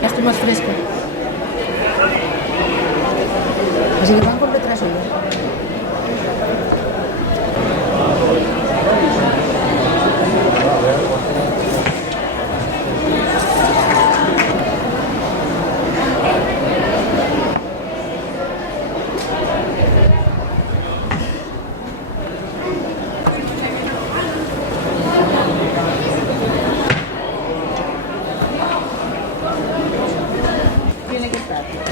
Ya estoy más fresco. Así que van por detrás ellos.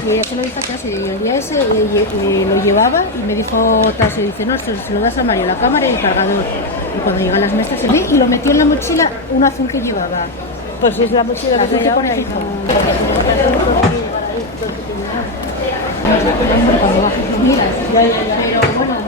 Y ella se lo dijo a Tase, y el día ese lo llevaba y me dijo Tase, dice, no, se lo das a Mario, la cámara y el cargador. Y cuando llegan las mesas se ve y lo metió en la mochila, un azul que llevaba. Pues es la mochila La que azul que pone ahí. fijo. Mira, pero bueno,